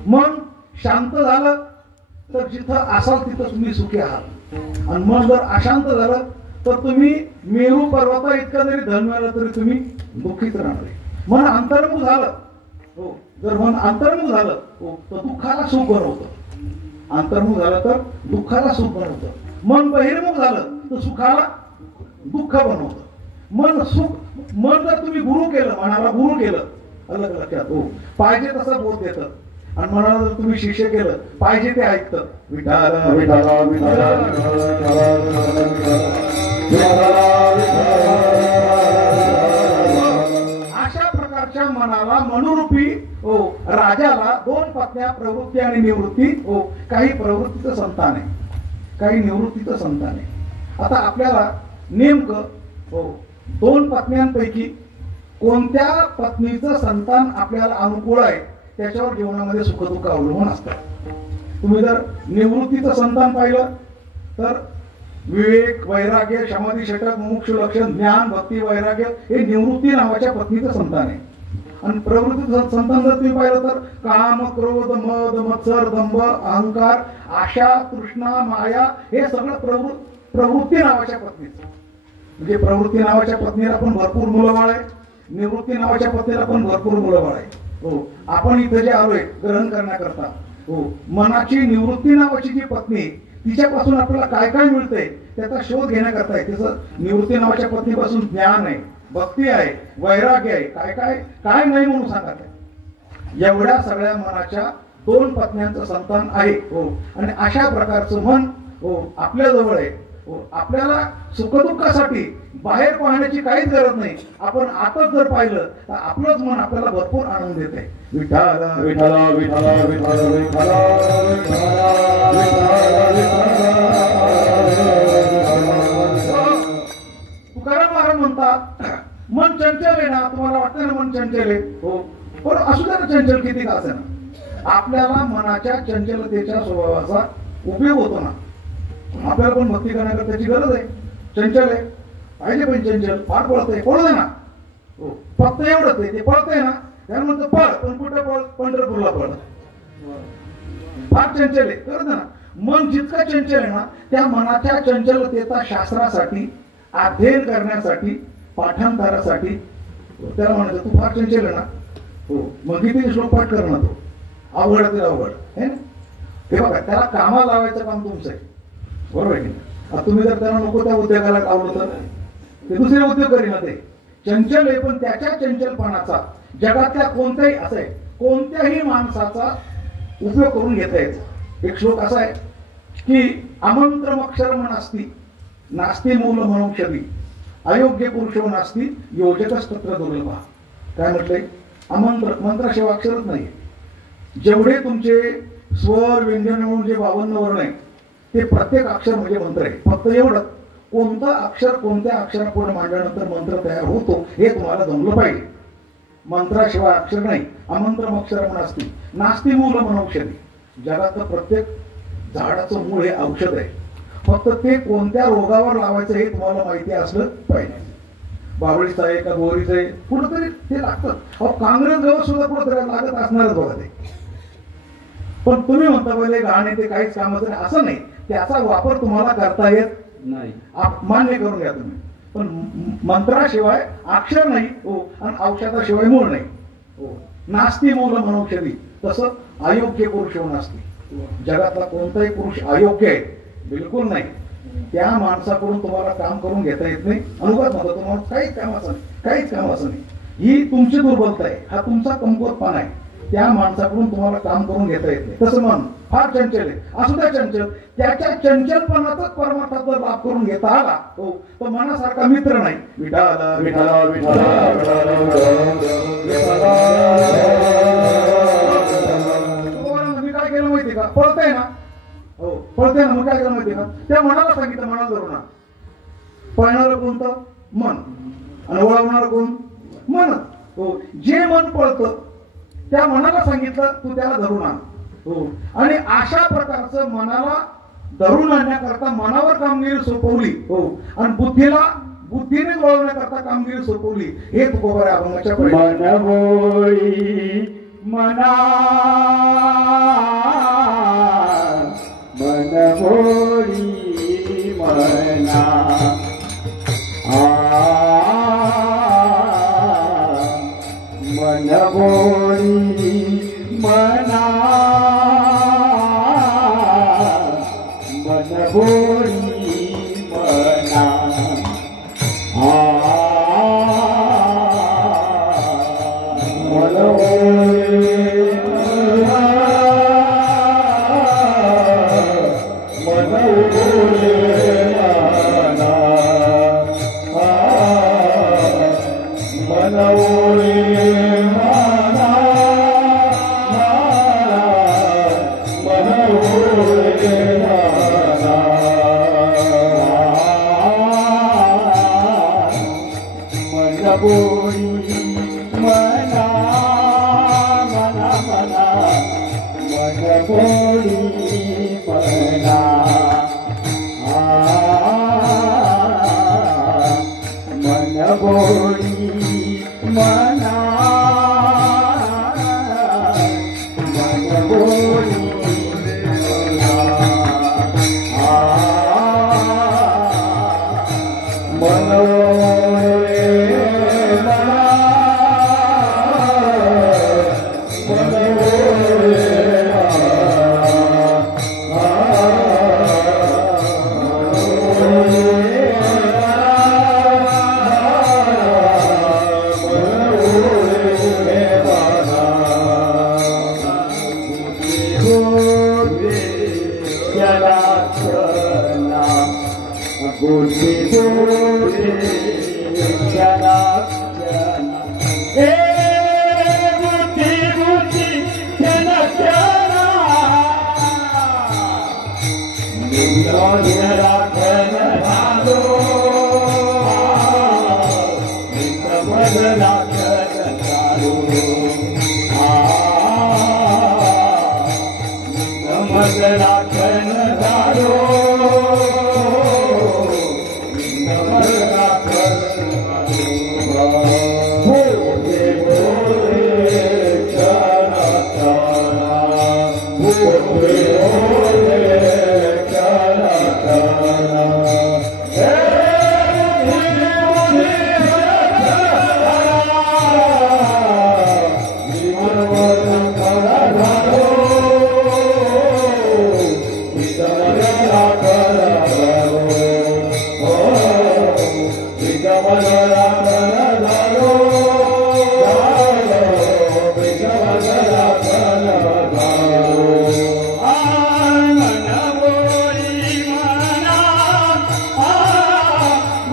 मन शांत झालं तर जिथं असाल तिथं तुम्ही सुखी आहात. आणि मन जर अशांत झालं तर तुम्ही मेरू पर्वता इतका जरी धन मिळालं तरी तुम्ही दुःखीच राहणार. मन अंतर्मुख झालं, जर मन अंतर्मुख झालं तर दुःखाला सुख बनवतं. अंतर्मुख झालं तर दुःखाला सुख बनवतं. मन बहिर्मुख झालं तर सुखाला दुःख बनवतं. मन जर तुम्ही गुरु केलं, मनाला गुरु केलं, अलग लक्षात पाहिजे तसं बोध देतं. आणि मनाला जर तुम्ही शिष्य केलं पाहिजे ते ऐकतं. विठाला विठाला विठाला अशा प्रकारच्या माणसाच्या मनाला मनोरूपी राजाला दोन पत्न्या, प्रवृत्ती आणि निवृत्ती. काही प्रवृत्तीचं संतान आहे, काही निवृत्तीचं संतान आहे. आता आपल्याला नेमकं दोन पत्न्यांपैकी कोणत्या पत्नीचं संतान आपल्याला अनुकूल आहे त्याच्यावर जीवनामध्ये सुखदुःख अवलंबून असतात. तुम्ही जर निवृत्तीचं संतान पाहिलं तर विवेक, वैराग्य, समाधी, षटक, मुमुक्षु, लक्षण, ज्ञान, भक्ती, वैराग्य हे निवृत्ती नावाच्या पत्नीचं संतान आहे. आणि प्रवृत्तीचं संतान जर तुम्ही पाहिलं तर काम, क्रोध, मद, मत्सर, दंभ, अहंकार, आशा, तृष्णा, माया हे सगळं प्रवृत्ती नावाच्या पत्नीचं. म्हणजे प्रवृत्ती नावाच्या पत्नीला पण भरपूर मुलं बाळ आहे, निवृत्ती नावाच्या पत्नीला पण भरपूर मुलं बाळ आहे. आपण इथे जे आलोय ग्रहण करण्याकरता, मनाची निवृत्ती नावाची जी पत्नी, तिच्यापासून आपल्याला काय काय मिळतंय त्याचा शोध घेण्याकरता आहे. त्याचं निवृत्ती नावाच्या पत्नीपासून ज्ञान आहे, भक्ती आहे, वैराग्य आहे, काय काय काय नाही म्हणून सांगत आहे. एवढ्या सगळ्या मनाच्या दोन पत्न्यांचं संतान आहे. आणि अशा प्रकारचं मन आपल्या जवळ आहे. आपल्याला सुखदुःखासाठी बाहेर पाहण्याची काहीच गरज नाही. आपण आताच जर पाहिलं तर आपलंच मन आपल्याला भरपूर आनंद देते. विठ्ठल विठ्ठल विठ्ठल विठ्ठल विठ्ठल तुकाराम महाराज म्हणतात मन चंचल आहे ना. तुम्हाला वाटतं ना मन चंचल आहे, पण असू द्या ना चंचल किती का असेना. आपल्याला मनाच्या चंचलतेच्या स्वभावाचा उपयोग होतो ना. आपल्याला पण भक्ती करण्याकरता त्याची गरज आहे. चंचल आहे पाहिजे, पण चंचल फार पळतंय, पळू दे ना. फक्त एवढंच आहे, ते पळतंय ना त्याला म्हणतं पळ, पण कुठे पळ, पंढरपूरला पळ. फार चंचल आहे, करू दे ना. मन जितकं चंचल आहे ना त्या मनाच्या चंचलतेचा शास्त्रासाठी, अध्ययन करण्यासाठी, पाठांतरासाठी त्याला म्हणायचं तू फार चंचल आहे ना. मग किती श्लोक पाठ कर ना, तो अवघड ते अवघड आहे ना. ते बघा, त्याला कामाला लावायचं काम तुमचं आहे, बरोबर आहे की. तुम्ही जर त्याला नको त्या उद्योगाला लावलं तर ते दुसरे उद्योग करीना. ते चंचल आहे, पण त्याच्या चंचलपणाचा जगातल्या कोणत्याही असं आहे कोणत्याही माणसाचा उपयोग करून घेता येतो. एक श्लोक असा आहे की अमंत्रमक्षरम नास्ती नास्ती मूल मनोक्षरी अयोग्य पुरुषो नास्ती योजकस्तत्र दुर्लभा. काय म्हटलंय? अमंत्र, मंत्राशिवाय अक्षरच नाही. जेवढे तुमचे स्वर, व्यंजन म्हणून जे 52 वर्ण आहे ते प्रत्येक अक्षर म्हणजे मंत्र आहे. फक्त एवढं कोणतं अक्षर कोणत्या अक्षरापुढे मांडल्यानंतर मंत्र तयार होतो हे तुम्हाला जमलं पाहिजे. मंत्राशिवाय अक्षर नाही. अमंत्रम अक्षरम नास्ती नास्ती मूल मनोक्षरी. जगातलं प्रत्येक झाडाचं मूळ हे औषध आहे. फक्त ते कोणत्या रोगावर लावायचं हे तुम्हाला माहिती असलं पाहिजे. बाबळीचं आहे का गोरीचं आहे, कुठंतरी ते लागतं. काँग्रेस गवत सुद्धा कुठंतरी लागत असणारच बघा ते. पण तुम्ही म्हणता पहिले गाणे ते काहीच कामाचं नाही असं नाही. त्याचा वापर तुम्हाला करता येत नाही, मान्य करून घ्या तुम्ही. पण मंत्राशिवाय अक्षर नाही आणि औषधाशिवाय मूळ नाही. नास्ती मूल मनोक्षरी. तसं अयोग्य पुरुष नास्ती. जगातला कोणताही पुरुष अयोग्य आहे बिलकुल नाही. त्या माणसाकडून तुम्हाला काम करून घेता येत नाही. अनुभव माझा तुम्हाला काहीच कामाचं नाही, काहीच कामाचं नाही. ही तुमची दुर्बलता आहे, हा तुमचा कमकुवतपणा आहे. त्या माणसाकडून तुम्हाला काम करून घेता येत नाही. तसं मन फार चंचल आहे, असू द्या चंचल. त्याच्या चंचलपणाचाच परमार्थाचा लाभ करून घेता आला तो मनासारखा मित्र नाही. विठाला विठाला विठाला मी काय केलं माहिती का? पळतंय ना, पळतंय ना, मग काय केलं माहिती का? त्या मनाला सांगितलं मनाला धरू ना. पळणारं कोणतं? मन. आणि वळवणारं कोण? मन. जे मन पळतं त्या मनाला सांगितलं तू त्याला धरून आण. आणि अशा प्रकारचं मनाला धरून आणण्याकरता मनावर कामगिरी सोपवली आणि बुद्धीने वळवण्याकरता कामगिरी सोपवली. हे तुकोबा अभंगाच्या मनवोळी मना मनवोळी मना मनवोळी मना मनवोळी मना मनवोळी ए बुद्धी बुद्धी क्षण क्षण नित्य राखण भालो नित्य मज राखण भालो नित्य मज राखण भालो नित्य मज राखण बोले बोले चरा चरा बोले बोले चरा चरा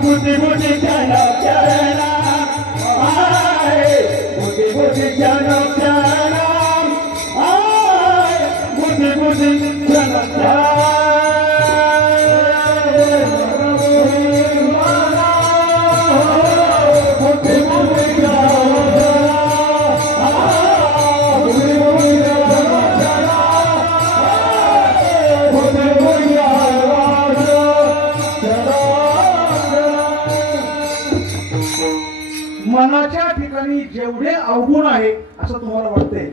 बुद्धि बुद्धि क्षण क्षण बुद्धि बुद्धि क्षण क्षण बुद्धि बुद्धि क्षण मनाच्या ठिकाणी जेवढे अवगुण आहे असं तुम्हाला वाटते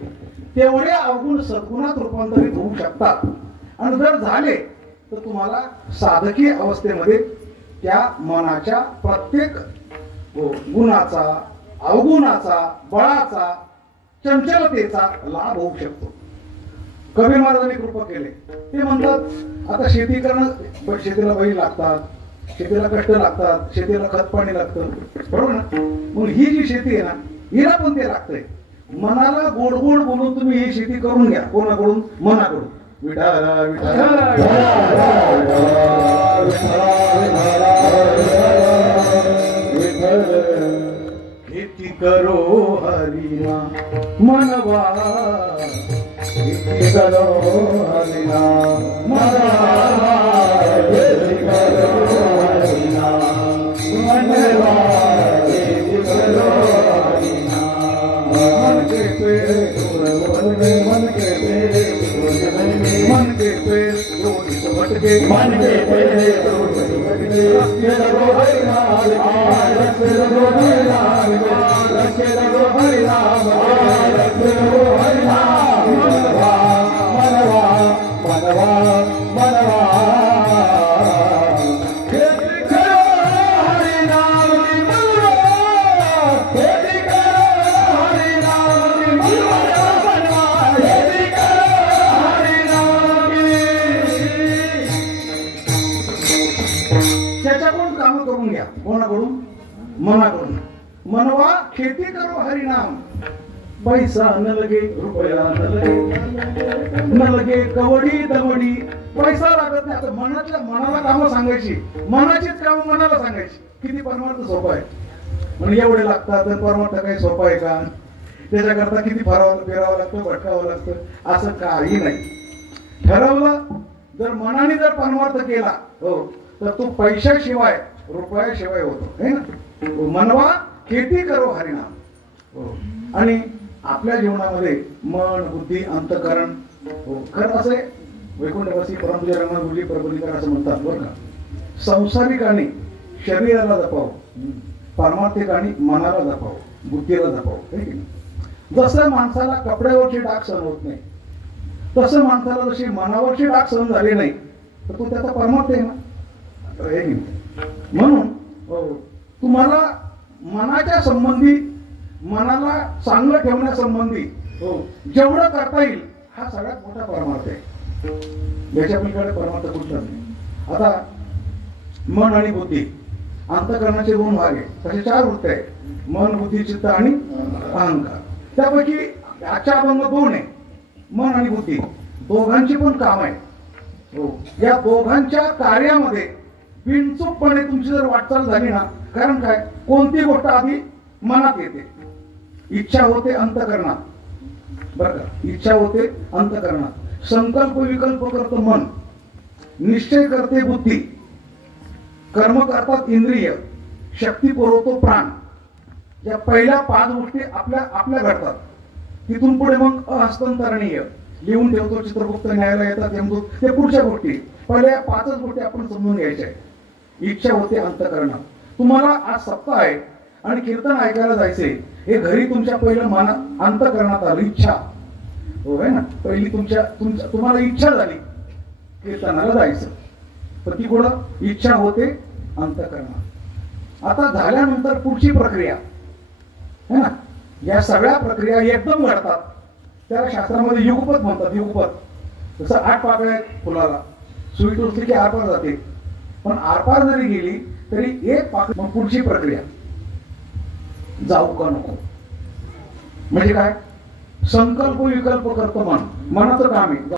तेवढे अवगुण सद्गुणात रूपांतरित होऊ शकतात आणि जर झाले तर तुम्हाला साधकी अवस्थेमध्ये त्या मनाच्या प्रत्येक गुणाचा अवगुणाचा बळाचा चंचलतेचा लाभ होऊ शकतो. कबीर महाराजांनी कृपा केले. ते म्हणतात आता शेती करणं शेतीला बैल लागतात, शेतीला कष्ट लागतात, शेतीला खत पाणी लागतं, बरोबर ना. मग ही जी शेती आहे ना हिला पण ते लागतंय. मनाला गोड गोड बोलून तुम्ही ही शेती करून घ्या. कोणाकडून? मनाकडून. विठाला विठाला खेती करो हरिना मनवा, खेती करो हरिना मनवा, खेती करो हरिना मनवा, खेती करो हरिना. मन के पेड़ मन के पेड़ मन के पेड़ भटके मन के पेड़ भटके रखे लगो हरिना रखे लगो हरिना रखे लगो हरिना रखे लगो हरिना मनवा मनवा मनवा मनवा खेती करो हरिनाम की मनवा खेती करो हरिनाम की मनवा खेती करो हरिनाम की. त्याच्याकडून काम करून घ्या. कोणाकडून? मनाकडून. मनवा खेती करो हरिनाम. पैसा न लगे रुपया न लगे न लगे कवडी दवडी पैसा लागत नाही. आता मनाला कामं सांगायची, मनाचीच कामं मनाला सांगायची. किती परमार्थ सोपा आहे म्हणजे एवढे लागतात. तर परमार्थ काही सोपा आहे का? त्याच्याकरता किती फिरावं लागतं, भटकावं लागतं. असं काही नाही. ठरवलं जर मनाने जर परमार्थ केला हो तर तो पैशाशिवाय रुपयाशिवाय होतो है ना. मनवा खेती करो हरिनाम हो. आणि आपल्या जीवनामध्ये मन बुद्धी अंतःकरण हो खरं असे वैकुंठवासी परमपूज्य रमण गुरुजी प्रबोधिकर असं म्हणतात बरं का. संसारिकांनी शरीराला जपावं, पारमार्थिकांनी मनाला जपावं, बुद्धीला जपावं है की. जसं माणसाला कपड्यावरची डाग सहन होत नाही तसं माणसाला जशी मनावरची डाग सहन झाली नाही तर तो त्याचा परमार्थ आहे ना हे की. म्हणून तुम्हाला मनाच्या संबंधी मनाला चांगलं ठेवण्यासंबंधी जेवढं करता येईल हा सगळ्यात मोठा परमार्थ आहे. याच्या पलीकडे परमार्थ कुठला नाही. आता मन आणि बुद्धी अंतःकरणाचे दोन भाग आहे. तसे 4 वृत्ती आहेत. मन बुद्धी चित्त आणि अहंकार. त्यापैकी आजच्या अभंग 2 आहे. मन आणि बुद्धी दोघांची पण काम आहे हो. या दोघांच्या कार्यामध्ये बिनचूकपणे तुमची जर वाटचाल झाली ना. कारण काय कोणती गोष्ट आधी मनात येते इच्छा होते अंतःकरणात, बरं का, इच्छा होते अंतःकरणात, संकल्प विकल्प करतं मन, निश्चय करते बुद्धी, कर्म करतात इंद्रिय, शक्ती पुरवतो प्राण. या पहिल्या 5 गोष्टी आपल्या घडतात. तिथून पुढे मग अहस्तांतरणीय, लिहून ठेवतो, चित्रगुप्त न्यायाला येतात, यमदूत, ते पुढच्या गोष्टी. पहिल्या 5च गोष्टी आपण समजून घ्यायच्या. इच्छा होते अंतःकरणात. तुम्हाला आज सप्ताह आहे आणि कीर्तन ऐकायला जायचे, हे घरी तुमच्या पहिलं मनात अंतःकरणात आलं, इच्छा हो आहे ना, पहिली तुम्हाला इच्छा झाली कीर्तनाला जायचं, पण ती कुठं इच्छा होते अंतःकरणात. आता झाल्यानंतर पुढची प्रक्रिया है ना, या सगळ्या प्रक्रिया एकदम घडतात. त्याला शास्त्रामध्ये युगपत म्हणतात. युगपत जसं 8 पाकळ्या आहेत फुलाला, सुई टोचली की आरपार जाते, पण आरपार जरी गेली तरी एक पाकळी. मग पुढची प्रक्रिया जाऊ का नको, म्हणजे काय, संकल्प विकल्प करतो मन, मनाचं काम आहे.